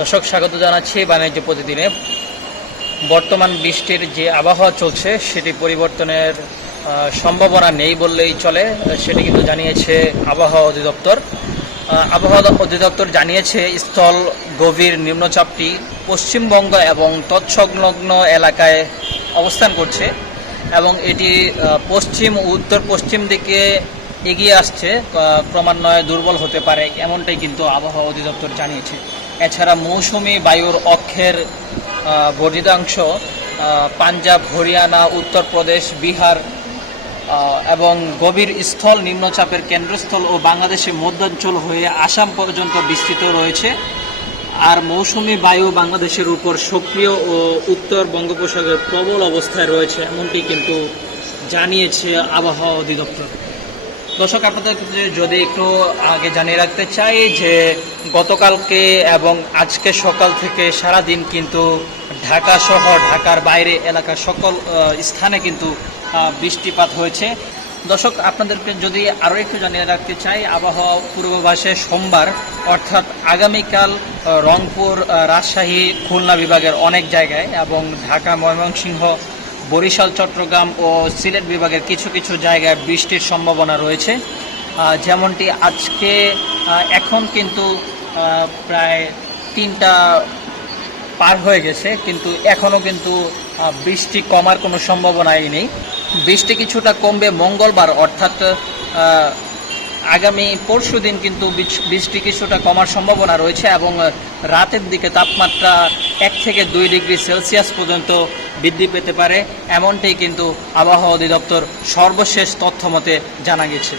দর্শক স্বাগত জানাচ্ছি বাণিজ্য প্রতিদিনে। বর্তমান বৃষ্টির যে আবহাওয়া চলছে সেটি পরিবর্তনের সম্ভাবনা নেই বললেই চলে, সেটি কিন্তু জানিয়েছে আবহাওয়া অধিদপ্তর। আবহাওয়া অধিদপ্তর জানিয়েছে স্থল গভীর নিম্নচাপটি পশ্চিমবঙ্গ এবং তৎসংলগ্ন এলাকায় অবস্থান করছে এবং এটি পশ্চিম ও উত্তর পশ্চিম দিকে এগিয়ে আসছে, ক্রমান্বয়ে দুর্বল হতে পারে, এমনটাই কিন্তু আবহাওয়া অধিদপ্তর জানিয়েছে। এছাড়া মৌসুমি বায়ুর অক্ষের বর্ধিতাংশ পাঞ্জাব, হরিয়ানা, উত্তরপ্রদেশ, বিহার এবং গভীর স্থল নিম্নচাপের কেন্দ্রস্থল ও বাংলাদেশের মধ্যাঞ্চল হয়ে আসাম পর্যন্ত বিস্তৃত রয়েছে। আর মৌসুমি বায়ু বাংলাদেশের উপর সক্রিয় ও উত্তর বঙ্গোপসাগরের প্রবল অবস্থায় রয়েছে, এমনটি কিন্তু জানিয়েছে আবহাওয়া অধিদপ্তর। দর্শক, আপনাদের যদি একটু আগে জানিয়ে রাখতে চাই যে গতকালকে এবং আজকে সকাল থেকে সারা দিন কিন্তু ঢাকা শহর, ঢাকার বাইরে এলাকার সকল স্থানে কিন্তু বৃষ্টিপাত হয়েছে। দর্শক, আপনাদেরকে যদি আরও একটু জানিয়ে রাখতে চাই, আবহাওয়া পূর্বাভাসে সোমবার অর্থাৎ আগামীকাল রংপুর, রাজশাহী, খুলনা বিভাগের অনেক জায়গায় এবং ঢাকা, ময়মনসিংহ, বরিশাল, চট্টগ্রাম ও সিলেট বিভাগের কিছু কিছু জায়গায় বৃষ্টির সম্ভাবনা রয়েছে। যেমনটি আজকে এখন কিন্তু প্রায় 3টা পার হয়ে গেছে, কিন্তু এখনও কিন্তু বৃষ্টি কমার কোনো সম্ভাবনাই নেই। বৃষ্টি কিছুটা কমবে মঙ্গলবার অর্থাৎ আগামী পরশু দিন কিন্তু বৃষ্টি কিছুটা কমার সম্ভাবনা রয়েছে এবং রাতের দিকে তাপমাত্রা 1 থেকে 2 ডিগ্রি সেলসিয়াস পর্যন্ত বৃদ্ধি পেতে পারে, এমনটাই কিন্তু আবহাওয়া অধিদপ্তর সর্বশেষ তথ্য মতে জানা গেছে।